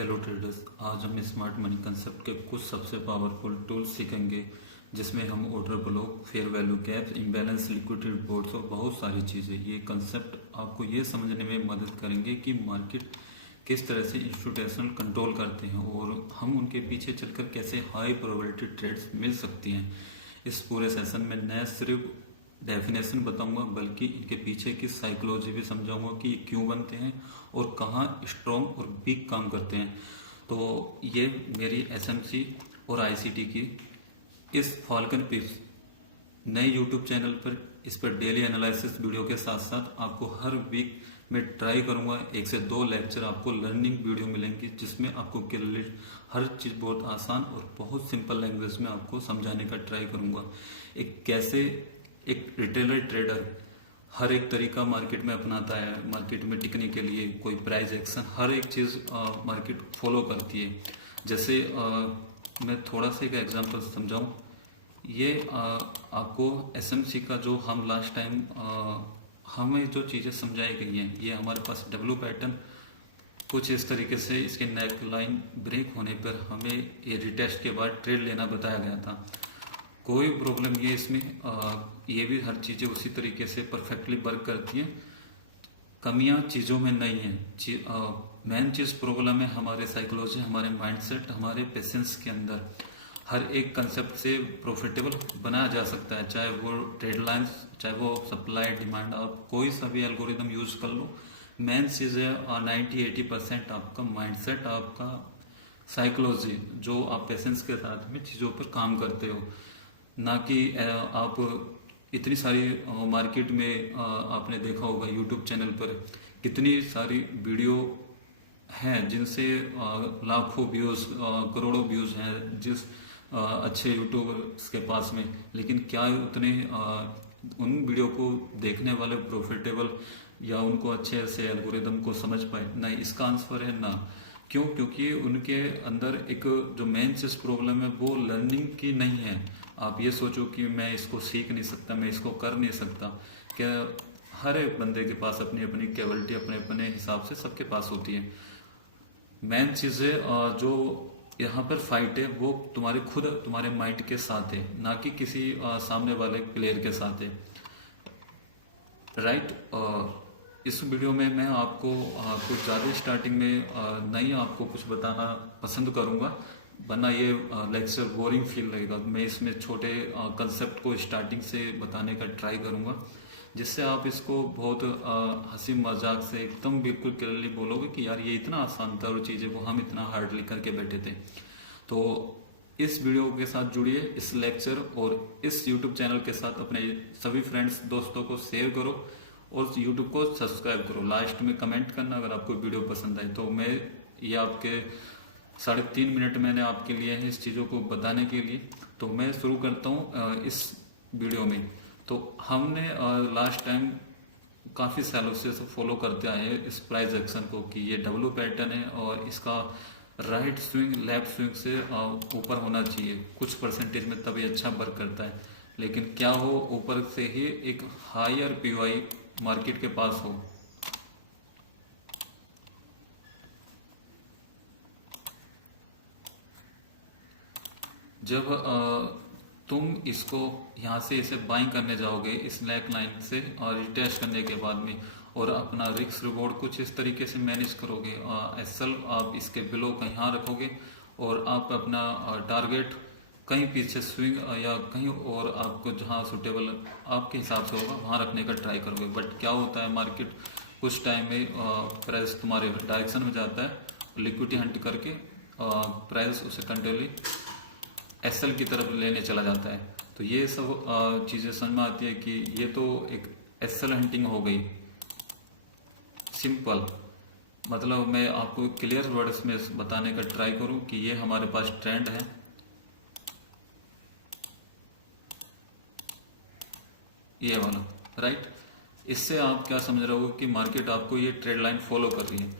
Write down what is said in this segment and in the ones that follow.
Hello traders, आज हम smart money concept के कुछ सबसे पावरफुल टूल्स सीखेंगे जिसमें हम order block, fair value gaps, imbalance, liquidity reports और बहुत सारी चीज़ें। ये कंसेप्ट आपको ये समझने में मदद करेंगे कि मार्केट किस तरह से इंस्टीट्यूशनल कंट्रोल करते हैं और हम उनके पीछे चलकर कैसे हाई प्रोबेबिलिटी ट्रेड्स मिल सकती हैं। इस पूरे सेशन में न सिर्फ डेफिनेशन बताऊंगा बल्कि इनके पीछे की साइकोलॉजी भी समझाऊंगा कि ये क्यों बनते हैं और कहाँ स्ट्रॉन्ग और वीक काम करते हैं। तो ये मेरी एसएमसी और आईसीटी की इस फाल्कन पिप्स नए यूट्यूब चैनल पर इस पर डेली एनालिसिस वीडियो के साथ साथ आपको हर वीक में ट्राई करूंगा 1 से 2 लेक्चर आपको लर्निंग वीडियो मिलेंगी जिसमें आपको क्लियर हर चीज़ बहुत आसान और बहुत सिंपल लैंग्वेज में आपको समझाने का ट्राई करूंगा। कैसे एक रिटेलर ट्रेडर हर एक तरीका मार्केट में अपनाता है, मार्केट में टिकने के लिए कोई प्राइस एक्शन हर एक चीज़ मार्केट फॉलो करती है। जैसे मैं थोड़ा सा एक एग्जांपल समझाऊं। ये आपको एसएमसी का जो हम लास्ट टाइम हमें जो चीज़ें समझाई गई हैं, ये हमारे पास डब्ल्यू पैटर्न कुछ इस तरीके से इसके नेक लाइन ब्रेक होने पर हमें ये रिटेस्ट के बाद ट्रेड लेना बताया गया था। कोई प्रॉब्लम ये इसमें ये भी हर चीज़ें उसी तरीके से परफेक्टली वर्क करती हैं। कमियां चीज़ों में नहीं है। मेन चीज़ प्रॉब्लम है हमारे साइकोलॉजी, हमारे माइंडसेट, हमारे पेशेंस के अंदर। हर एक कंसेप्ट से प्रॉफिटेबल बनाया जा सकता है, चाहे वो ट्रेड लाइन्स, चाहे वो सप्लाई डिमांड, आप कोई सा भी एल्गोरिदम यूज कर लो। मेन चीज़ है 90-80% आपका माइंडसेट, आपका साइकोलॉजी, जो आप पेशेंस के साथ में चीज़ों पर काम करते हो। ना कि आप इतनी सारी मार्केट में आपने देखा होगा यूट्यूब चैनल पर कितनी सारी वीडियो हैं जिनसे लाखों व्यूज़, करोड़ों व्यूज़ हैं जिस अच्छे यूट्यूबर्स के पास में, लेकिन क्या उतने उन वीडियो को देखने वाले प्रॉफिटेबल या उनको अच्छे से एल्गोरिदम को समझ पाए? नहीं, इसका आंसर है ना। क्यों? क्योंकि उनके अंदर एक जो मेन चीज प्रॉब्लम है वो लर्निंग की नहीं है। आप ये सोचो कि मैं इसको सीख नहीं सकता, मैं इसको कर नहीं सकता। क्या हर एक बंदे के पास अपनी अपनी कैपेबिलिटी अपने अपने हिसाब से सबके पास होती है। मेन चीज़ है जो यहाँ पर फाइट है वो तुम्हारे माइंड के साथ है, ना कि किसी सामने वाले प्लेयर के साथ है। राइट। इस वीडियो में मैं आपको कुछ ज़्यादा स्टार्टिंग में नहीं आपको कुछ बताना पसंद करूँगा, वरना ये लेक्चर बोरिंग फील लगेगा। मैं इसमें छोटे कंसेप्ट को स्टार्टिंग से बताने का ट्राई करूँगा जिससे आप इसको बहुत हंसी मजाक से एकदम बिल्कुल क्लियरली बोलोगे कि यार ये इतना आसान था और चीज़ें को हम इतना हार्ड लिख करके बैठे थे। तो इस वीडियो के साथ जुड़िए, इस लेक्चर और इस यूट्यूब चैनल के साथ अपने सभी फ्रेंड्स दोस्तों को शेयर करो और यूट्यूब को सब्सक्राइब करो। लास्ट में कमेंट करना अगर आपको वीडियो पसंद आए। तो मैं ये आपके 3.5 मिनट मैंने आपके लिए है इस चीज़ों को बताने के लिए। तो मैं शुरू करता हूँ इस वीडियो में। तो हमने लास्ट टाइम काफ़ी सालों से फॉलो करते आए हैं इस प्राइस एक्शन को कि ये डब्ल्यू पैटर्न है और इसका राइट स्विंग लेफ्ट स्विंग से ऊपर होना चाहिए कुछ परसेंटेज में, तभी अच्छा वर्क करता है। लेकिन क्या हो ऊपर से ही एक हायर पीवाई मार्केट के पास हो। जब तुम इसको यहाँ से इसे बाइंग करने जाओगे इस नेक लाइन से और रिटेस्ट करने के बाद में, और अपना रिस्क रिवॉर्ड कुछ इस तरीके से मैनेज करोगे। एसएल आप इसके बिलो कहीं यहाँ रखोगे और आप अपना टारगेट कहीं पीछे स्विंग या कहीं और आपको जहाँ सुटेबल आपके हिसाब से होगा वहाँ रखने का ट्राई करोगे। बट क्या होता है, मार्केट कुछ टाइम में प्राइस तुम्हारे डायरेक्शन में जाता है, लिक्विडिटी हंट करके प्राइस उसे कंटिन्यूली एसएल की तरफ लेने चला जाता है। तो ये सब चीज़ें समझ में आती है कि ये तो एक एसएल हंटिंग हो गई। सिंपल मतलब मैं आपको क्लियर वर्ड्स में बताने का ट्राई करूं कि ये हमारे पास ट्रेंड है, ये वाला। राइट। इससे आप क्या समझ रहे हो कि मार्केट आपको ये ट्रेड लाइन फॉलो कर रही है।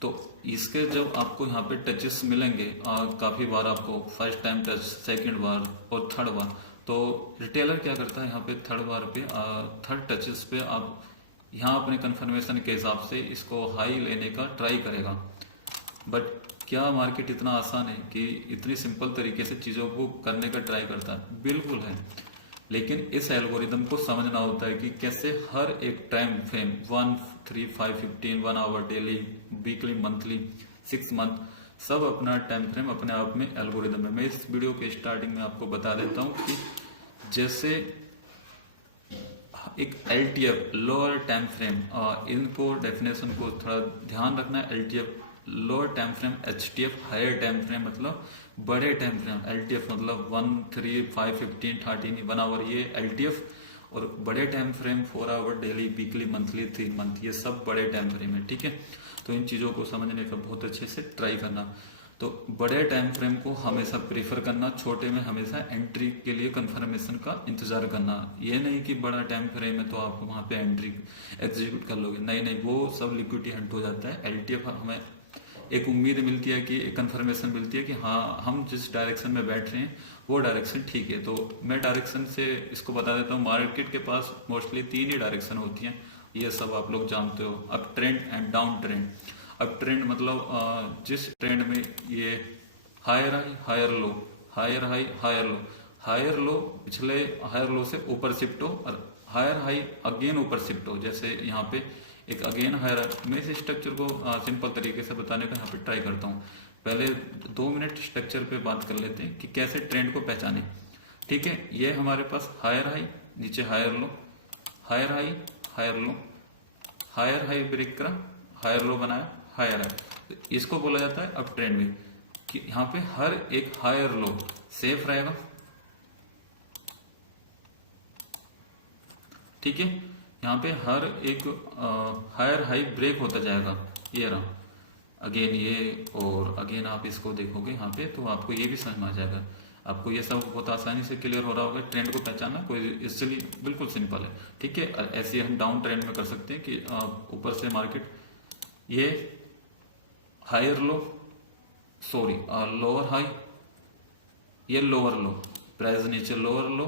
तो इसके जब आपको यहाँ पे टचेस मिलेंगे काफ़ी बार, आपको फर्स्ट टाइम टच, सेकंड बार और थर्ड बार, तो रिटेलर क्या करता है यहाँ पे थर्ड बार पे थर्ड टचेस पे आप यहाँ अपने कन्फर्मेशन के हिसाब से इसको हाई लेने का ट्राई करेगा। बट क्या मार्केट इतना आसान है कि इतनी सिंपल तरीके से चीज़ों को करने का ट्राई करता है? बिल्कुल है। लेकिन इस एल्गोरिदम को समझना होता है कि कैसे हर एक time frame 1, 3, 5, 15, 1 hour daily, weekly, monthly, 6 month, सब अपना टाइम फ्रेम अपने आप में एल्गोरिदम है। मैं इस वीडियो के स्टार्टिंग में आपको बता देता हूँ कि जैसे एक LTF लोअर टाइम फ्रेम, इनको डेफिनेशन को थोड़ा ध्यान रखना है। LTF lower time frame, HTF higher time frame मतलब बड़े टाइम फ्रेम। LTF मतलब 1, 3, 5, 15, 13, 1 आवर, ये LTF। और बड़े time frame 4 hour daily, weekly, monthly, 3 month, ये सब बड़े टाइम फ्रेम है। ठीक है, तो इन चीज़ों को समझने का बहुत अच्छे से ट्राई करना। तो बड़े टाइम फ्रेम को हमेशा प्रेफर करना, छोटे में हमेशा एंट्री के लिए कंफर्मेशन का इंतजार करना। ये नहीं कि बड़ा टाइम फ्रेम है तो आप वहाँ पे एंट्री एग्जीक्यूट कर लोगे, नहीं नहीं, वो सब लिक्विडिटी हंट हो जाता है। LTF हमें एक उम्मीद मिलती है कि एक कंफर्मेशन मिलती है कि हाँ, हम जिस डायरेक्शन में बैठ रहे हैं वो डायरेक्शन ठीक है। तो मैं डायरेक्शन से इसको बता देता हूँ। मार्केट के पास मोस्टली 3 ही डायरेक्शन होती हैं, ये सब आप लोग जानते हो। Up trend and down trend. Up trend मतलब जिस ट्रेंड में ये higher high, higher low, higher high, higher low, higher low पिछले हायर लो से ऊपर शिफ्ट हो, और हायर हाई अगेन ऊपर शिफ्ट हो। जैसे यहाँ पे एक अगेन हायर। मैं इस स्ट्रक्चर को सिंपल तरीके से बताने का यहाँ पे ट्राई करता हूँ। पहले 2 मिनट स्ट्रक्चर पे बात कर लेते हैं कि कैसे ट्रेंड को पहचाने। ठीक है, ये हमारे पास हायर हाई, नीचे higher low, higher high, higher low, higher high break करा, हायर लो बनाया, हायर हाई। तो इसको बोला जाता है अब ट्रेंड में कि यहाँ पे हर एक हायर लो सेफ रहेगा। ठीक है, यहाँ पे हर एक हायर हाई ब्रेक होता जाएगा। ये रहा अगेन ये, और अगेन आप इसको देखोगे यहाँ पे तो आपको ये भी समझ में आ जाएगा। आपको ये सब बहुत आसानी से क्लियर हो रहा होगा। ट्रेंड को पहचानना कोई इसलिए बिल्कुल सिंपल है। ठीक है, ऐसे हम डाउन ट्रेंड में कर सकते हैं कि ऊपर से मार्केट ये higher low, sorry lower high, ये लोअर लो, प्राइस नीचे lower low,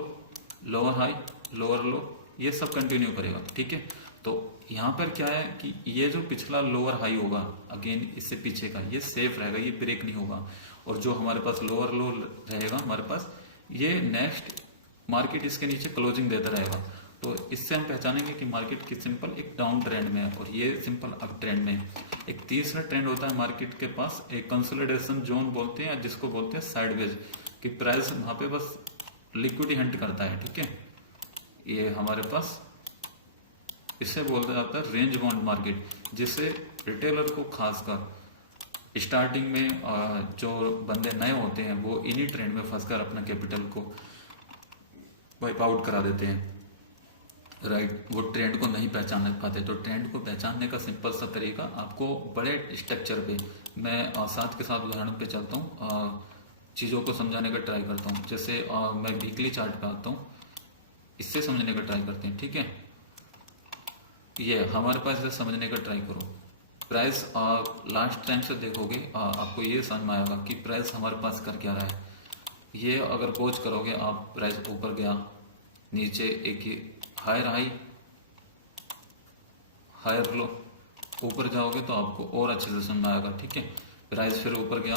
lower high, lower low, ये सब कंटिन्यू करेगा। ठीक है, तो यहाँ पर क्या है कि ये जो पिछला लोअर हाई होगा अगेन इससे पीछे का, ये सेफ रहेगा, ये ब्रेक नहीं होगा। और जो हमारे पास लोअर लो रहेगा हमारे पास, ये नेक्स्ट मार्केट इसके नीचे क्लोजिंग देता रहेगा। तो इससे हम पहचानेंगे कि मार्केट की सिंपल एक डाउन ट्रेंड में है और ये सिंपल अप ट्रेंड में है। एक तीसरा ट्रेंड होता है मार्केट के पास, एक कंसोलिडेशन जोन बोलते हैं, जिसको बोलते हैं साइडवेज, कि प्राइस वहां पे बस लिक्विडिटी हंट करता है। ठीक है, ये हमारे पास इससे बोलते जाता है रेंज बाउंड मार्केट, जिससे रिटेलर को खासकर स्टार्टिंग में जो बंदे नए होते हैं वो इन्हीं ट्रेंड में फंसकर अपना कैपिटल को वाइप आउट करा देते हैं। राइट, वो ट्रेंड को नहीं पहचान पाते। तो ट्रेंड को पहचानने का सिंपल सा तरीका आपको बड़े स्ट्रक्चर पे, मैं साथ के साथ उदाहरण पे चलता हूँ, चीज़ों को समझाने का ट्राई करता हूँ। जैसे मैं वीकली चार्ट पे आता हूँ, इससे समझने का ट्राई करते हैं। ठीक है, ये हमारे पास इसे समझने का ट्राई करो। प्राइस लास्ट टाइम से देखोगे आपको ये समझ में आएगा कि प्राइस हमारे पास कर क्या रहा है। ये अगर वॉच करोगे आप, प्राइस ऊपर गया, नीचे एक हायर हाई, हायर लो, ऊपर जाओगे तो आपको और अच्छे से समझ में आएगा। ठीक है, प्राइस फिर ऊपर गया,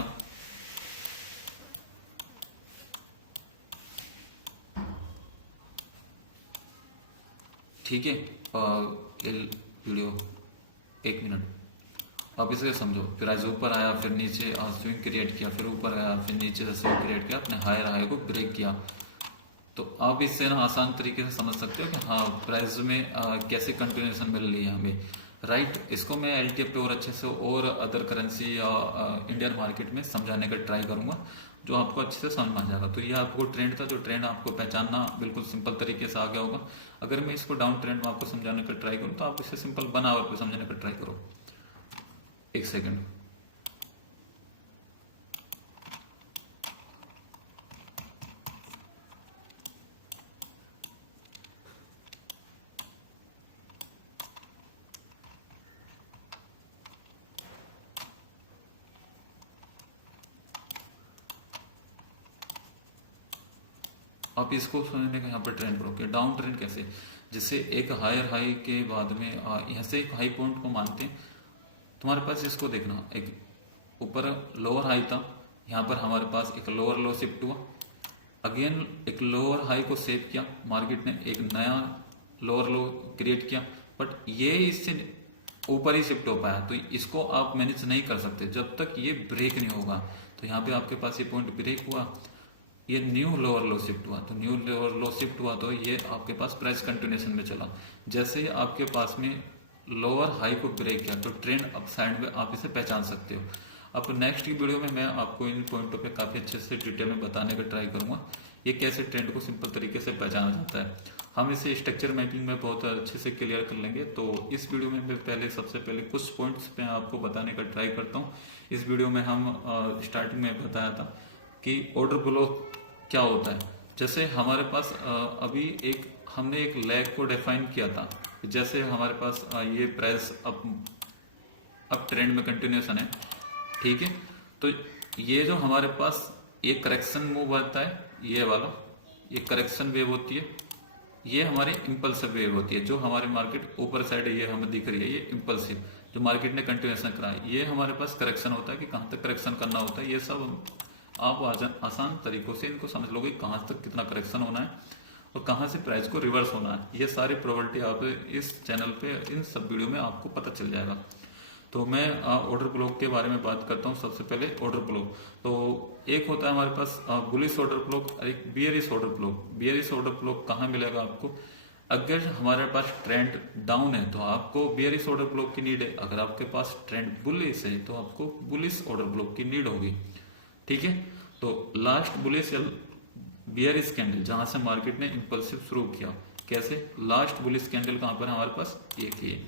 ठीक है, वीडियो 1 मिनट, अब इसे समझो। प्राइस ऊपर आया, फिर नीचे स्विंग क्रिएट किया, फिर ऊपर आया, फिर नीचे से स्विंग क्रिएट किया, अपने हायर हाई को ब्रेक किया। तो आप इससे ना आसान तरीके से समझ सकते हो कि हाँ, प्राइस में कैसे कंटिन्यूएशन मिल रही है हमें। राइट, इसको मैं LTF पे और अच्छे से और अदर करेंसी या इंडियन मार्केट में समझाने का ट्राई करूंगा, जो आपको अच्छे से समझ में आ जाएगा। तो ये आपको ट्रेंड था, जो ट्रेंड आपको पहचानना बिल्कुल सिंपल तरीके से आ गया होगा। अगर मैं इसको डाउन ट्रेंड में आपको समझाने का ट्राई करूँ तो आप इसे सिंपल बनावट पे समझने का ट्राई करो। 1 सेकेंड। आप इसको समझने का यहाँ पर ट्रेंड करो कि डाउन ट्रेंड कैसे, जिससे एक हायर हाई के बाद में यहाँ से एक हाई पॉइंट को मानते हैं। तुम्हारे पास इसको देखना, एक ऊपर लोअर हाई था, यहाँ पर हमारे पास एक लोअर लो शिफ्ट हुआ, अगेन एक लोअर हाई को सेव किया, मार्केट ने एक नया लोअर लो क्रिएट किया, बट ये इससे ऊपर ही शिफ्ट हो पाया। तो इसको आप मैनेज नहीं कर सकते जब तक ये ब्रेक नहीं होगा। तो यहाँ पे आपके पास ये पॉइंट ब्रेक हुआ, ये न्यू लोअर लो शिफ्ट हुआ, तो न्यू लोअर लो शिफ्ट हुआ तो ये आपके पास प्राइस कंटिन्यूएशन में चला। जैसे ही आपके पास में लोअर हाई को ब्रेक किया तो ट्रेंड अप साइड में आप इसे पहचान सकते हो। अब नेक्स्ट की वीडियो में मैं आपको इन पॉइंटों पे काफ़ी अच्छे से डिटेल में बताने का ट्राई करूंगा, ये कैसे ट्रेंड को सिंपल तरीके से पहचाना जाता है। हम इसे स्ट्रक्चर मैपिंग में बहुत अच्छे से क्लियर कर लेंगे। तो इस वीडियो में मैं सबसे पहले कुछ पॉइंट्स पे आपको बताने का ट्राई करता हूँ। इस वीडियो में हम स्टार्टिंग में बताया था कि ऑर्डर ब्लॉक क्या होता है। जैसे हमारे पास अभी हमने एक लैग को डिफाइन किया था, जैसे हमारे पास ये प्राइस अब ट्रेंड में कंटिन्यूएशन है, ठीक है। तो ये जो हमारे पास एक करेक्शन मूव आता है, ये वाला ये करेक्शन वेव होती है, ये हमारी इंपल्सिव वेव होती है। जो हमारी मार्केट ऊपर साइड ये हमें दिख रही है, ये इंपल्सिव जो मार्केट ने कंटिन्यूएशन करा है, ये हमारे पास करेक्शन होता है कि कहाँ तक करेक्शन करना होता है। ये सब आप आसान तरीकों से इनको समझ लोगे, कहाँ तक कितना करेक्शन होना है और कहाँ से प्राइस को रिवर्स होना है। ये सारी प्रोबेबिलिटी आप इस चैनल पे इन सब वीडियो में आपको पता चल जाएगा। तो मैं ऑर्डर ब्लॉक के बारे में बात करता हूँ। सबसे पहले ऑर्डर ब्लॉक, तो एक होता है हमारे पास बुलिश ऑर्डर ब्लॉक और एक bearish order block. Bearish order block कहाँ मिलेगा आपको? अगर हमारे पास ट्रेंड डाउन है तो आपको बियरिश ऑर्डर ब्लॉक की नीड है, अगर आपके पास ट्रेंड बुलिश है तो आपको बुलिश ऑर्डर ब्लॉक की नीड होगी, ठीक है। तो लास्ट बुलिश या बियरिश कैंडल जहां से मार्केट ने इंपल्सिव शुरू किया, कैसे? लास्ट बुलिश कैंडल कहां पर है हमारे पास? एक ये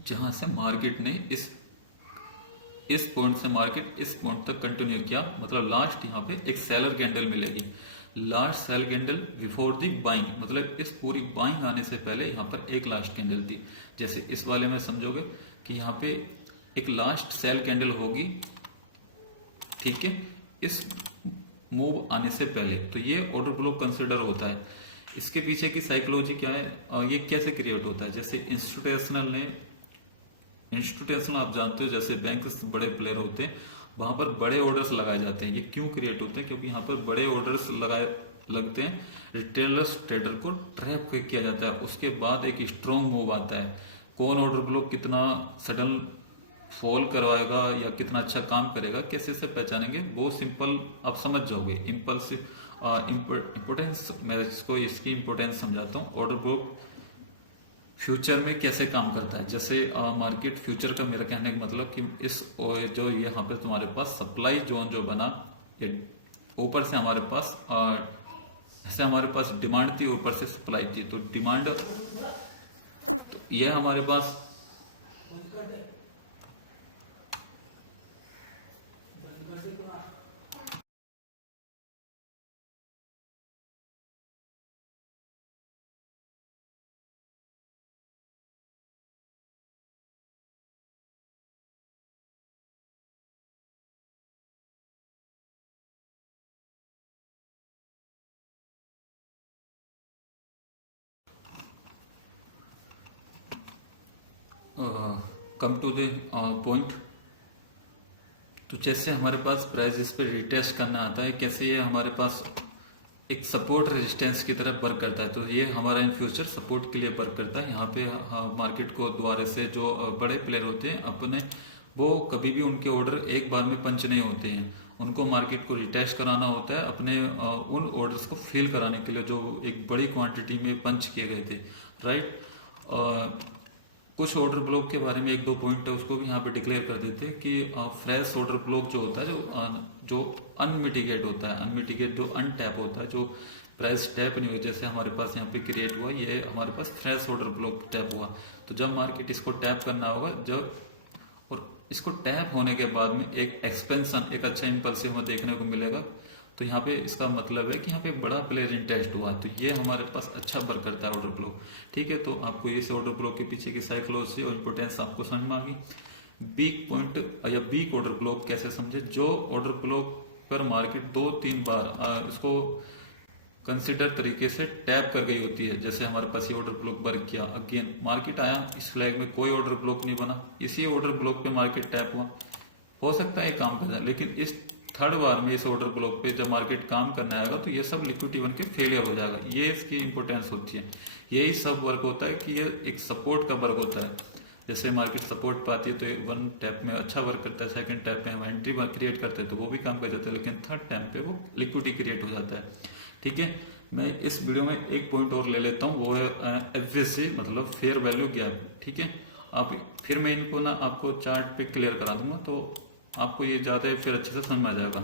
जहां से मार्केट ने इस पॉइंट से मार्केट इस पॉइंट तक कंटिन्यू किया, मतलब लास्ट यहाँ पे एक सेलर कैंडल मिलेगी। Last sell candle before the buying, मतलब इस पूरी बाइंग आने से पहले यहाँ पर एक लास्ट कैंडल थी। जैसे इस वाले में समझोगे कि यहाँ पे एक लास्ट सेल कैंडल होगी, ठीक है, इस मूव आने से पहले। तो ये ऑर्डर ब्लॉक कंसिडर होता है। इसके पीछे की साइकोलॉजी क्या है, ये कैसे क्रिएट होता है? जैसे इंस्टीट्यूशनल आप जानते हो, जैसे बैंक बड़े प्लेयर होते हैं, वहां पर बड़े ऑर्डर्स लगाए जाते हैं। ये क्यों क्रिएट होते हैं? क्योंकि यहाँ पर बड़े ऑर्डर्स लगते हैं, रिटेलर्स ट्रेडर को ट्रैप किया जाता है। उसके बाद एक स्ट्रॉन्ग मूव आता है। कौन ऑर्डर ब्लॉक कितना सडन फॉल करवाएगा या कितना अच्छा काम करेगा, कैसे से पहचानेंगे? बहुत सिंपल, आप समझ जाओगे। इम्पल्सिव इम्पोर्टेंस, मैं इसको इसकी इम्पोर्टेंस समझाता हूँ। ऑर्डर ब्लॉक फ्यूचर में कैसे काम करता है? जैसे मार्केट फ्यूचर का मेरा कहने का मतलब कि इस जो यहाँ पे तुम्हारे पास सप्लाई जोन जो बना, ये ऊपर से हमारे पास ऐसे हमारे पास डिमांड थी, ऊपर से सप्लाई थी। तो डिमांड, तो ये हमारे पास कम टू द पॉइंट। तो जैसे हमारे पास प्राइस इस पर रिटेस्ट करना आता है, कैसे ये हमारे पास एक सपोर्ट रेजिस्टेंस की तरह वर्क करता है। तो ये हमारा इन फ्यूचर सपोर्ट के लिए वर्क करता है। यहाँ पे मार्केट को द्वारा से जो बड़े प्लेयर होते हैं अपने, वो कभी भी उनके ऑर्डर एक बार में पंच नहीं होते हैं। उनको मार्केट को रिटेस्ट कराना होता है अपने उन ऑर्डर्स को फिल कराने के लिए जो एक बड़ी क्वांटिटी में पंच किए गए थे, राइट। कुछ ऑर्डर ब्लॉक के बारे में एक दो पॉइंट है, उसको भी यहाँ पे डिक्लेयर कर देते हैं कि फ्रेश ऑर्डर ब्लॉक जो होता है, जो अनमिटिगेट होता है, अनमिटिगेट जो अनटैप होता है, जो प्राइस टैप नहीं हुई, जैसे हमारे पास यहाँ पे क्रिएट हुआ, ये हमारे पास फ्रेश ऑर्डर ब्लॉक टैप हुआ। तो जब मार्केट इसको टैप करना होगा, जब और इसको टैप होने के बाद में एक एक्सपेंशन, एक अच्छा इंपल्सिव हमें देखने को मिलेगा। तो यहाँ पे इसका मतलब है कि यहाँ पे एक बड़ा प्लेयर इंटरेस्ट हुआ, तो ये हमारे पास अच्छा वर्क करता है ऑर्डर ब्लॉक, ठीक है। तो आपको इस ऑर्डर ब्लॉक के पीछे की साइकोलॉजी और इंपोर्टेंस आपको समझ में आ गई। वीक पॉइंट या वीक ऑर्डर ब्लॉक कैसे समझे? जो ऑर्डर ब्लॉक पर मार्केट 2-3 बार इसको कंसिडर तरीके से टैप कर गई होती है, जैसे हमारे पास ये ऑर्डर ब्लॉक वर्क किया, अगेन मार्केट आया, इस फ्लैग में कोई ऑर्डर ब्लॉक नहीं बना, इसी ऑर्डर ब्लॉक पे मार्केट टैप हुआ, हो सकता है ये काम कर जाए, लेकिन इस थर्ड बार में इस ऑर्डर ब्लॉक पे जब मार्केट काम करने आएगा तो ये सब लिक्विडिटी बन के फेलियर हो जाएगा। ये इसकी इंपॉर्टेंस होती है। यही सब वर्क होता है कि ये एक सपोर्ट का वर्क होता है। जैसे मार्केट सपोर्ट पाती है तो वन टैप में अच्छा वर्क करता है, सेकंड टैप में हम एंट्री क्रिएट करते हैं तो वो भी काम कर जाता है, लेकिन थर्ड टैप पे वो लिक्विडिटी क्रिएट हो जाता है। ठीक है, मैं इस वीडियो में एक पॉइंट और ले लेता हूँ, वो है एफवीसी मतलब फेयर वैल्यू गैप। ठीक है, आप फिर मैं इनको ना आपको चार्ट पे क्लियर करा दूंगा तो आपको ये ज़्यादा फिर अच्छे से समझ में आ जाएगा।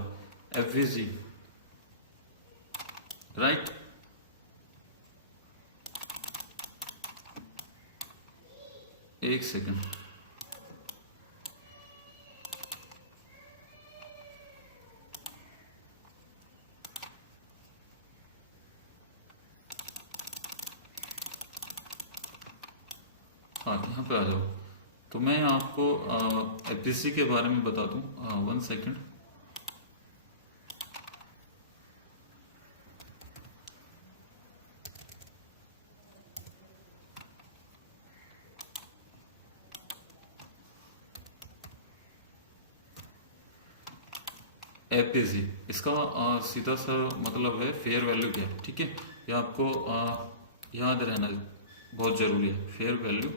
एफवीसी, राइट, एक सेकंड, हाँ यहाँ पे आ जाओ। तो मैं आपको एफवीसी के बारे में बता दूं, वन सेकंड। एफवीसी इसका सीधा सा मतलब है फेयर वैल्यू गैप। ठीक है, ये आपको याद रहना बहुत जरूरी है, फेयर वैल्यू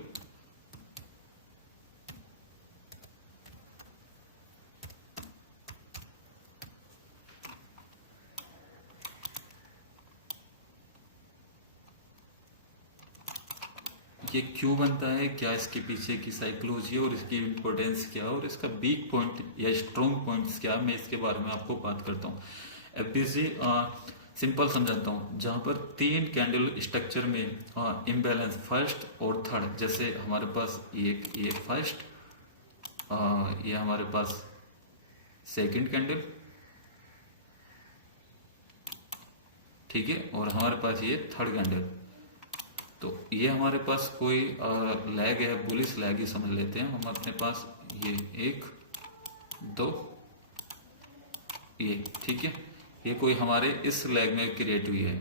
ये क्यों बनता है, क्या इसके पीछे की साइकोलॉजी है और इसकी इम्पोर्टेंस क्या है और इसका वीक पॉइंट या स्ट्रॉन्ग पॉइंट्स क्या है, मैं इसके बारे में आपको बात करता हूँ। एफबीसी सिंपल समझाता हूँ, जहाँ पर तीन कैंडल स्ट्रक्चर में इम्बैलेंस फर्स्ट और थर्ड, जैसे हमारे पास ये फर्स्ट, ये हमारे पास सेकंड कैंडल, ठीक है, और हमारे पास ये थर्ड कैंडल। तो ये हमारे पास कोई लैग है, बुलिश लैग ही समझ लेते हैं हम अपने पास, ये एक दो ये, ठीक है, ये कोई हमारे इस लैग में क्रिएट हुई है,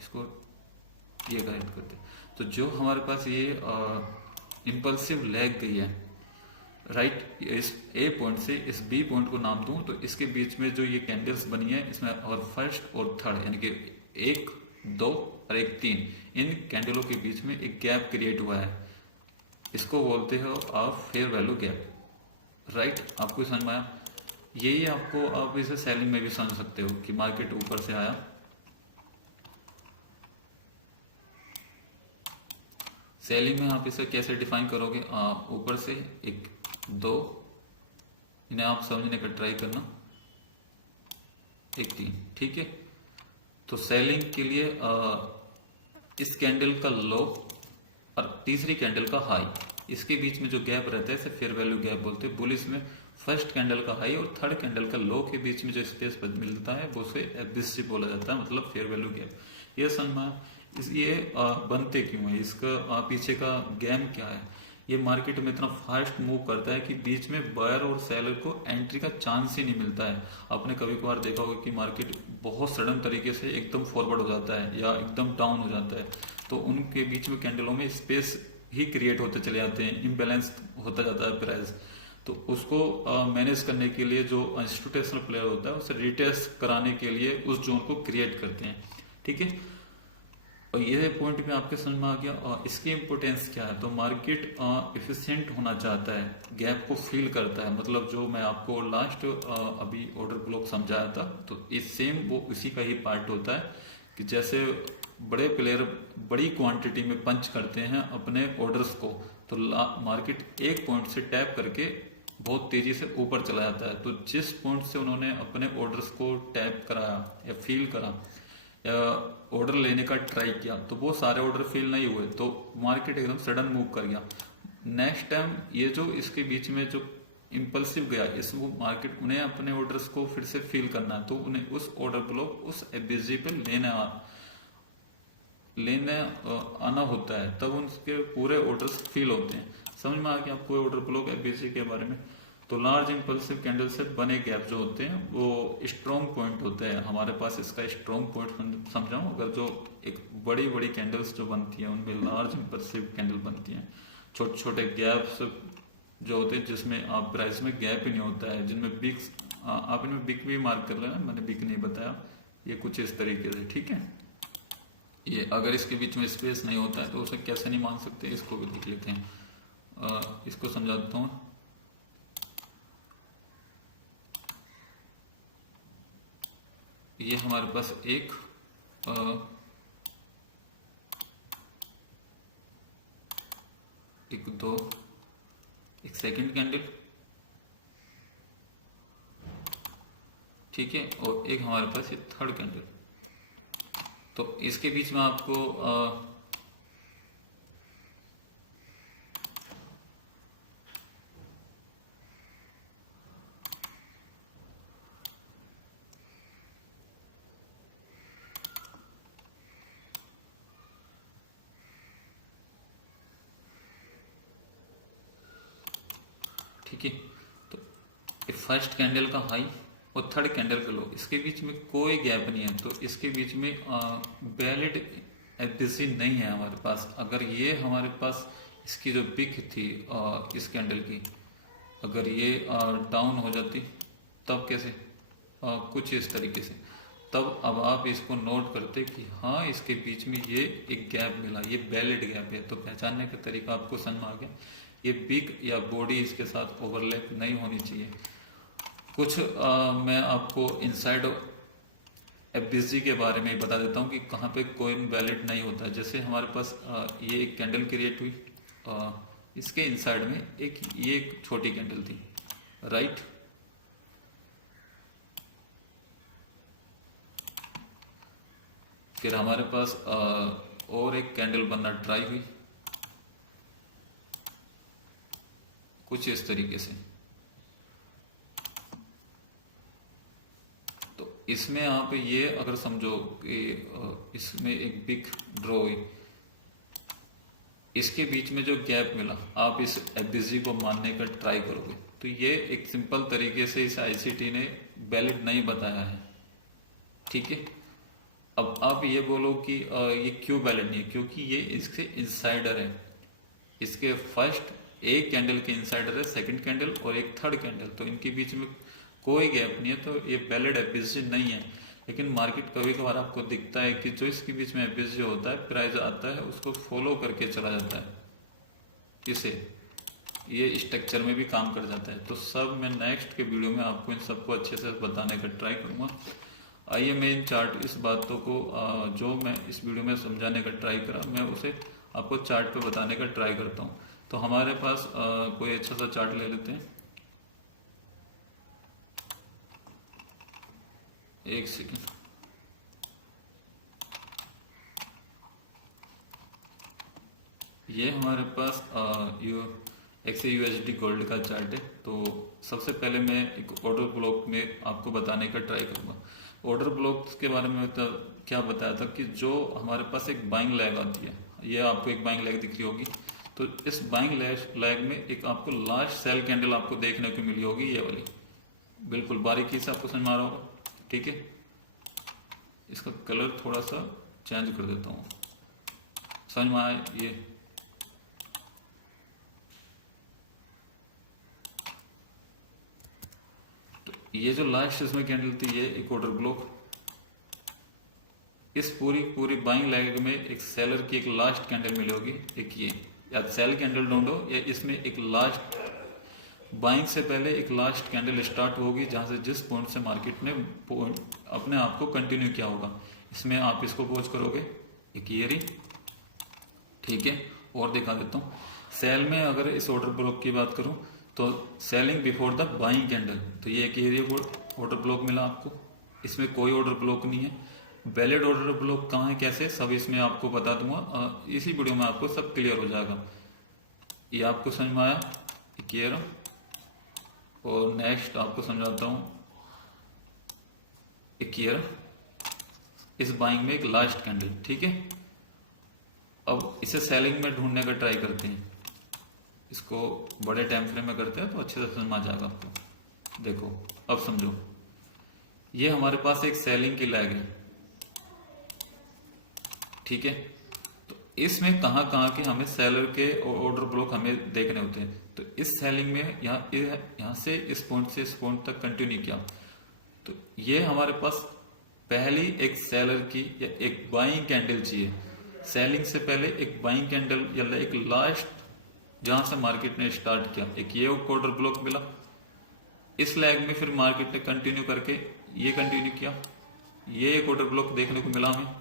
इसको ये करेक्ट करते हैं। तो जो हमारे पास ये इम्पल्सिव लैग गई है, राइट, इस ए पॉइंट से इस बी पॉइंट को नाम दूं तो इसके बीच में जो ये कैंडल्स बनी है इसमें और फर्स्ट और थर्ड यानी कि एक दो और एक तीन, इन कैंडलों के बीच में एक गैप क्रिएट हुआ है, इसको बोलते हो आप फेयर वैल्यू गैप, राइट। आपको समझ में आया? यही आपको आप इसे सेलिंग में भी समझ सकते हो कि मार्केट ऊपर से आया, सेलिंग में आप इसे कैसे डिफाइन करोगे, ऊपर से एक दो, इन्हें आप समझने का ट्राई करना, एक तीन, ठीक है। तो सेलिंग के लिए इस कैंडल का लो और तीसरी कैंडल का हाई, इसके बीच में जो गैप रहता है इसे फेयर वैल्यू गैप बोलते हैं। बुलिश में फर्स्ट कैंडल का हाई और थर्ड कैंडल का लो के बीच में जो स्पेस मिलता है वो उसे एफबीसी बोला जाता है, मतलब फेयर वैल्यू गैप। ये समझ में, ये बनते क्यों है, इसका पीछे का गेम क्या है। ये मार्केट में इतना फास्ट मूव करता है कि बीच में बायर और सेलर को एंट्री का चांस ही नहीं मिलता है। आपने कभी कभार देखा होगा कि मार्केट बहुत सडन तरीके से एकदम फॉरवर्ड हो जाता है या एकदम डाउन हो जाता है, तो उनके बीच में कैंडलों में स्पेस ही क्रिएट होते चले जाते हैं, इम्बैलेंस होता जाता है प्राइस। तो उसको मैनेज करने के लिए जो इंस्टीट्यूशनल प्लेयर होता है उसे रिटेस्ट कराने के लिए उस जोन को क्रिएट करते हैं, ठीक है। और ये पॉइंट भी आपके समझ में आ गया। और इसकी इम्पोर्टेंस क्या है, तो मार्केट एफिशिएंट होना चाहता है, गैप को फील करता है, मतलब जो मैं आपको लास्ट अभी ऑर्डर ब्लॉक समझाया था, तो इस सेम वो उसी का ही पार्ट होता है कि जैसे बड़े प्लेयर बड़ी क्वांटिटी में पंच करते हैं अपने ऑर्डर्स को, तो मार्केट एक पॉइंट से टैप करके बहुत तेजी से ऊपर चला जाता है। तो जिस पॉइंट से उन्होंने अपने ऑर्डर्स को टैप कराया या फील करा या ऑर्डर लेने का ट्राई किया, तो वो सारे ऑर्डर फील नहीं हुए, तो मार्केट एकदम सडन मूव कर गया। नेक्स्ट टाइम ये जो इसके बीच में जो इम्पल्सिव गया, इस वो मार्केट उन्हें अपने ऑर्डर्स को फिर से फील करना है, तो उन्हें उस ऑर्डर ब्लॉक उस एफबीसी पे लेने आना होता है, तब उनके पूरे ऑर्डर्स फील होते हैं। समझ में आ गया आपको ऑर्डर ब्लॉक एफबीसी के बारे में। तो लार्ज इंपल्सिव कैंडल से बने गैप जो होते हैं वो स्ट्रॉन्ग पॉइंट होते हैं हमारे पास। इसका स्ट्रॉन्ग पॉइंट समझाऊं, अगर जो एक बड़ी बड़ी कैंडल्स जो बनती हैं उनमें लार्ज इंपल्सिव कैंडल बनती हैं, छोटे छोटे गैप्स जो होते हैं जिसमें आप प्राइस में गैप ही नहीं होता है, जिनमें बिग, आप इनमें बिग भी मार्क कर लेना, मैंने बिग नहीं बताया। ये कुछ इस तरीके से, ठीक है। ये अगर इसके बीच में स्पेस नहीं होता है तो उसे कैसे नहीं मान सकते, इसको भी लिख लेते हैं। इसको समझाता हूँ। ये हमारे पास एक एक दो, एक सेकंड कैंडल, ठीक है, और एक हमारे पास ये थर्ड कैंडल। तो इसके बीच में आपको ठीक है, तो फर्स्ट कैंडल का हाई और थर्ड कैंडल का लो, इसके बीच में कोई गैप नहीं है, तो इसके बीच में वैलिड एफबीसी नहीं है हमारे पास। अगर ये हमारे पास इसकी जो पिक थी इस कैंडल की, अगर ये डाउन हो जाती तब कैसे, कुछ इस तरीके से, तब अब आप इसको नोट करते कि हाँ इसके बीच में ये एक गैप मिला, ये वैलिड गैप है, तो पहचानने का तरीका आपको समझ में आ गया। ये बिग या बॉडी इसके साथ ओवरलैप नहीं होनी चाहिए। कुछ मैं आपको इनसाइड एफबीसी के बारे में बता देता हूँ कि कहाँ पे कोइन वैलिड नहीं होता। जैसे हमारे पास ये एक कैंडल क्रिएट हुई, इसके इनसाइड में ये एक छोटी कैंडल थी, राइट। फिर हमारे पास और एक कैंडल बनना ट्राई हुई, कुछ इस तरीके से। तो इसमें आप ये अगर समझो कि इसमें एक बिग ड्रॉ हुई, इसके बीच में जो गैप मिला, आप इस एफबीसी को मानने का ट्राई करोगे, तो ये एक सिंपल तरीके से इस आईसीटी ने वैलिड नहीं बताया है, ठीक है। अब आप ये बोलो कि ये क्यों वैलिड नहीं है, क्योंकि ये इसके इनसाइडर है, इसके फर्स्ट एक कैंडल के इनसाइडर है, सेकंड कैंडल और एक थर्ड कैंडल, तो इनके बीच में कोई गैप नहीं है, तो ये वैलिड एफबीसी नहीं है। लेकिन मार्केट कभी कभार आपको दिखता है कि जो इसके बीच में एफबीसी होता है, प्राइस आता है उसको फॉलो करके चला जाता है, इसे ये स्ट्रक्चर में भी काम कर जाता है। तो सब मैं नेक्स्ट के वीडियो में आपको इन सबको अच्छे से बताने का ट्राई करूंगा। आइए मैं इन चार्ट, इस बातों को जो मैं इस वीडियो में समझाने का ट्राई करा, मैं उसे आपको चार्ट पे बताने का ट्राई करता हूँ। तो हमारे पास कोई अच्छा सा चार्ट ले लेते हैं, एक सेकेंड। ये हमारे पास XAUSD गोल्ड का चार्ट है। तो सबसे पहले मैं एक ऑर्डर ब्लॉक में आपको बताने का ट्राई करूंगा। ऑर्डर ब्लॉक के बारे में तो क्या बताया था कि जो हमारे पास एक बाइंग लैग आती है, ये आपको एक बाइंग लैग दिख रही होगी, तो इस बाइंग लैग में एक आपको लास्ट सेल कैंडल आपको देखने को मिली होगी, ये वाली, बिल्कुल बारीकी से आपको समझ में आ रहा होगा, ठीक है। इसका कलर थोड़ा सा चेंज कर देता हूँ, समझ में आया ये। तो ये जो लास्ट इसमें कैंडल थी, ये एक ऑर्डर ब्लॉक, इस पूरी बाइंग लैग में एक सेलर की एक लास्ट कैंडल मिली होगी, एक ये, या सेल कैंडल ढूंढो, या इसमें एक लास्ट बाइंग से पहले एक लास्ट कैंडल स्टार्ट होगी, जहां से जिस पॉइंट से मार्केट ने अपने आप को कंटिन्यू किया होगा, इसमें आप इसको वॉच करोगे, एक ये रही, ठीक है। और दिखा देता हूँ, सेल में अगर इस ऑर्डर ब्लॉक की बात करूं तो selling before the buying candle, तो ये एक एरिया ऑर्डर ब्लॉक मिला आपको, इसमें कोई ऑर्डर ब्लॉक नहीं है। वैलिड ऑर्डर ब्लॉक कहाँ है, कैसे, सब इसमें आपको बता दूंगा, इसी वीडियो में आपको सब क्लियर हो जाएगा। ये आपको समझ में आया, क्लियर। और नेक्स्ट आपको समझाता हूँ, क्लियर, इस बाइंग में एक लास्ट कैंडल, ठीक है। अब इसे सेलिंग में ढूंढने का ट्राई करते हैं, इसको बड़े टाइम फ्रेम में करते हैं तो अच्छे से समझ में आ जाएगा आपको। देखो अब समझो, ये हमारे पास एक सेलिंग की लैग है, ठीक है। तो इसमें कहाँ कहाँ के हमें सेलर के ऑर्डर ब्लॉक हमें देखने होते हैं, तो इस सेलिंग में यहाँ से इस पॉइंट तक कंटिन्यू किया, तो ये हमारे पास पहली एक सेलर की या एक बाइंग कैंडल चाहिए। सेलिंग से पहले एक बाइंग कैंडल या एक लास्ट जहां से मार्केट ने स्टार्ट किया, एक ये ऑर्डर ब्लॉक मिला। इस लैग में फिर मार्केट ने कंटिन्यू करके ये कंटिन्यू किया, ये एक ऑर्डर ब्लॉक देखने को मिला हमें।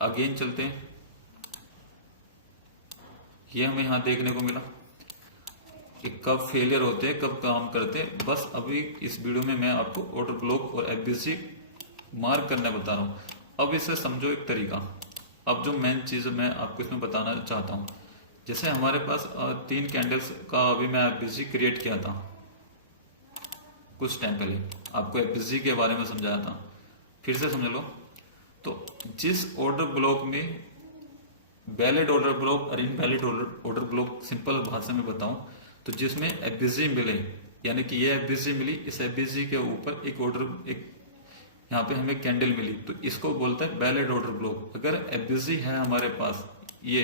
अगेन चलते हैं, ये हमें यहां देखने को मिला कि कब फेलियर होते हैं, कब काम करते हैं। बस अभी इस वीडियो में मैं आपको ऑर्डर ब्लॉक और एफबीसी मार्क करना बता रहा हूं। अब इसे समझो एक तरीका। अब जो मेन चीज मैं आपको इसमें बताना चाहता हूं, जैसे हमारे पास 3 कैंडल्स का अभी मैं एफबीसी क्रिएट किया था कुछ टाइम पहले, आपको एफबीसी के बारे में समझाया था, फिर से समझ लो। तो जिस ऑर्डर ब्लॉक में वैलिड ऑर्डर ब्लॉक और इनवैलिड ऑर्डर ब्लॉक, सिंपल भाषा में बताऊं तो जिसमें एफबीसी मिले, यानी कि ये एफबीसी मिली, इस एफबीसी के ऊपर एक यहाँ पे हमें कैंडल मिली, तो इसको बोलता है वैलिड ऑर्डर ब्लॉक। अगर एफबीसी है हमारे पास ये,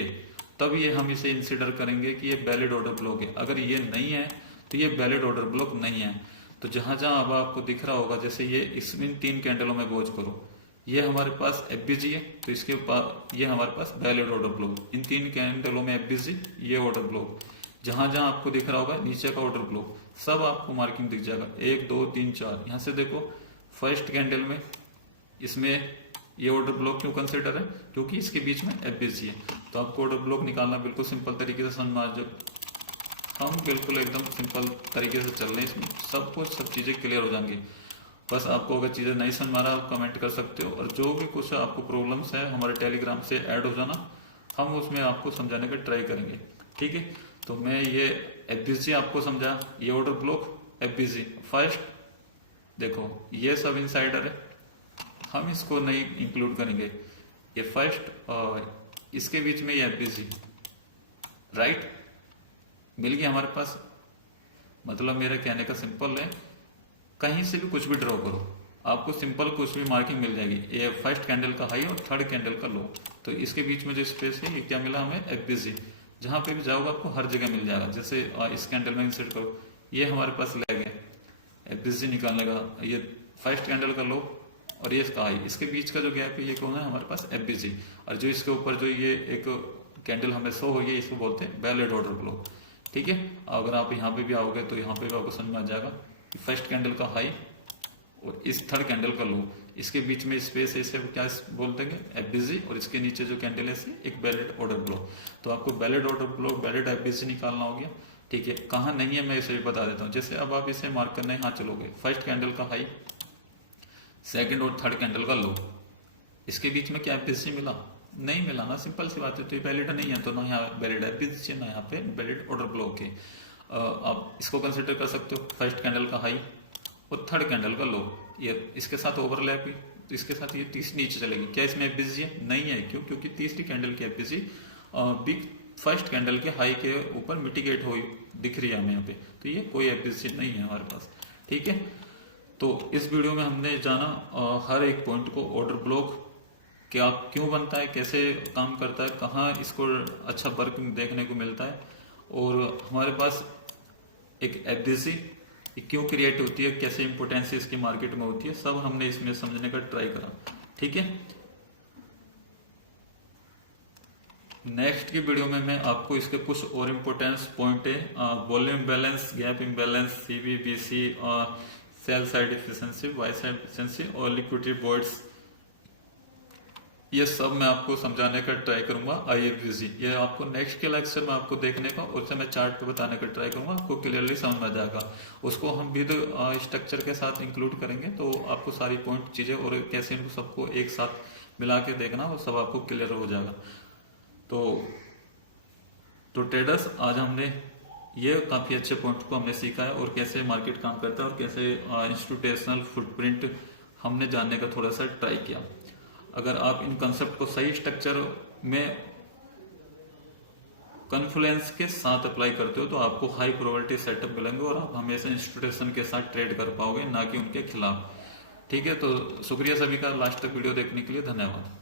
तब ये हम इसे इंसिडर करेंगे कि ये वैलिड ऑर्डर ब्लॉक है। अगर ये नहीं है तो ये वैलिड ऑर्डर ब्लॉक नहीं है। तो जहां जहां अब आपको दिख रहा होगा, जैसे ये इसमें 3 कैंडलों में गौर करो, ये हमारे पास एफबीसी है, तो इसके पास ये हमारे पास वैलिड ऑर्डर ब्लॉक। इन 3 कैंडलों में एफबीसी, ये ऑर्डर ब्लॉक। जहां जहां आपको दिख रहा होगा नीचे का ऑर्डर ब्लॉक, सब आपको मार्किंग दिख जाएगा, 1 2 3 4। यहां से देखो फर्स्ट कैंडल में इसमें ये ऑर्डर ब्लॉक क्यों कंसिडर है, क्योंकि इसके बीच में एफबीसी है। तो आपको ऑर्डर ब्लॉक निकालना बिल्कुल सिंपल तरीके से समझ आ जाए। हम बिल्कुल एकदम सिंपल तरीके से चल रहे हैं, इसमें सब चीजें क्लियर हो जाएंगी। बस आपको अगर चीजें नहीं समझ आ रहा, आप कमेंट कर सकते हो, और जो भी कुछ आपको प्रॉब्लम्स है हमारे टेलीग्राम से ऐड हो जाना, हम उसमें आपको समझाने का ट्राई करेंगे, ठीक है। तो मैं ये एफबीसी आपको समझा, ये ऑर्डर ब्लॉक एफबीसी। फर्स्ट देखो ये सब इनसाइडर है, हम इसको नहीं इंक्लूड करेंगे। ये फर्स्ट और इसके बीच में ये एफबीसी, राइट, मिल गया हमारे पास। मतलब मेरा कहने का सिंपल है, कहीं से भी कुछ भी ड्रॉ करो, आपको सिंपल कुछ भी मार्किंग मिल जाएगी। ये फर्स्ट कैंडल का हाई और थर्ड कैंडल का लो, तो इसके बीच में जो स्पेस है ये क्या मिला हमें, एफबीसी। जहां पे भी जाओगे आपको हर जगह मिल जाएगा। जैसे इस कैंडल में इंसर्ट करो, ये हमारे पास लैग है एफबीसी निकालने का, ये फर्स्ट कैंडल का लो और ये इसका हाई, इसके बीच का जो गैप है ये कौन है, हमारे पास एफबीसी। और जो इसके ऊपर जो ये एक कैंडल हमें शो हो गई, इसको बोलते हैं वैलिड ऑर्डर ब्लॉक, ठीक है। अगर आप यहाँ पे भी आओगे तो यहाँ पे भी आपको समझ में आ जाएगा कि फर्स्ट कैंडल का हाई और इस थर्ड कैंडल का लो, इसके बीच में स्पेस है, इसे क्या बोलते हैं, एफबीसी। और इसके नीचे जो कैंडल है इसे एक वैलिड ऑर्डर ब्लॉक। तो आपको valid order block, valid FBC निकालना हो गया, ठीक है। कहाँ नहीं है मैं इसे भी बता देता हूँ। जैसे अब आप इसे मार्क करने यहाँ चलोगे, फर्स्ट कैंडल का हाई, सेकंड और थर्ड कैंडल का लो, इसके बीच में क्या एफबीसी मिला, नहीं मिला ना, सिंपल सी बात है। तो ये वैलिड नहीं है, तो ना यहाँ वैलिड एफबीसी ना यहाँ पे वैलिड ऑर्डर ब्लॉक है। आप इसको कंसिडर कर सकते हो, फर्स्ट कैंडल का हाई और थर्ड कैंडल का लो, ये इसके साथ ओवरलैप है, तो इसके साथ ये तीसरी नीचे चलेगी। क्या इसमें एफबीसी है, नहीं है, क्यों, क्योंकि तीसरी कैंडल की एफबीसी बिग फर्स्ट कैंडल के हाई के ऊपर मिटिगेट हुई दिख रही है हमें यहाँ पे, तो ये कोई एफबीसी नहीं है हमारे पास, ठीक है। तो इस वीडियो में हमने जाना हर एक पॉइंट को, ऑर्डर ब्लॉक क्या क्यों बनता है, कैसे काम करता है, कहाँ इसको अच्छा वर्क देखने को मिलता है, और हमारे पास एक एफबीसी क्यों क्रिएट होती है, कैसे इंपोर्टेंस इसकी मार्केट में होती है, सब हमने इसमें समझने का ट्राई करा, ठीक है। नेक्स्ट की वीडियो में मैं आपको इसके कुछ और इम्पोर्टेंस पॉइंट है, volume balance, gap imbalance, CVBC, sell side efficiency, buy side efficiency और लिक्विडिटी वॉइड्स, ये सब मैं आपको समझाने का ट्राई करूंगा। आईएफबीसी ये आपको नेक्स्ट के लेक्चर में आपको देखने का, उससे मैं चार्ट पे बताने का ट्राई करूंगा, आपको क्लियरली समझ में आ जाएगा। उसको हम विद स्ट्रक्चर के साथ इंक्लूड करेंगे, तो आपको सारी पॉइंट चीजें और कैसे इनको सबको एक साथ मिला के देखना, वो सब आपको क्लियर हो जाएगा। तो ट्रेडर्स, आज हमने ये काफी अच्छे पॉइंट को हमने सीखा है, और कैसे मार्केट काम करता है और कैसे इंस्टीट्यूशनल फुटप्रिंट हमने जानने का थोड़ा सा ट्राई किया। अगर आप इन कंसेप्ट को सही स्ट्रक्चर में कॉन्फ्लुएंस के साथ अप्लाई करते हो तो आपको हाई प्रोबेबिलिटी सेटअप मिलेंगे, और आप हमेशा इंस्टीट्यूशन के साथ ट्रेड कर पाओगे, ना कि उनके खिलाफ, ठीक है। तो शुक्रिया सभी का लास्ट तक वीडियो देखने के लिए, धन्यवाद।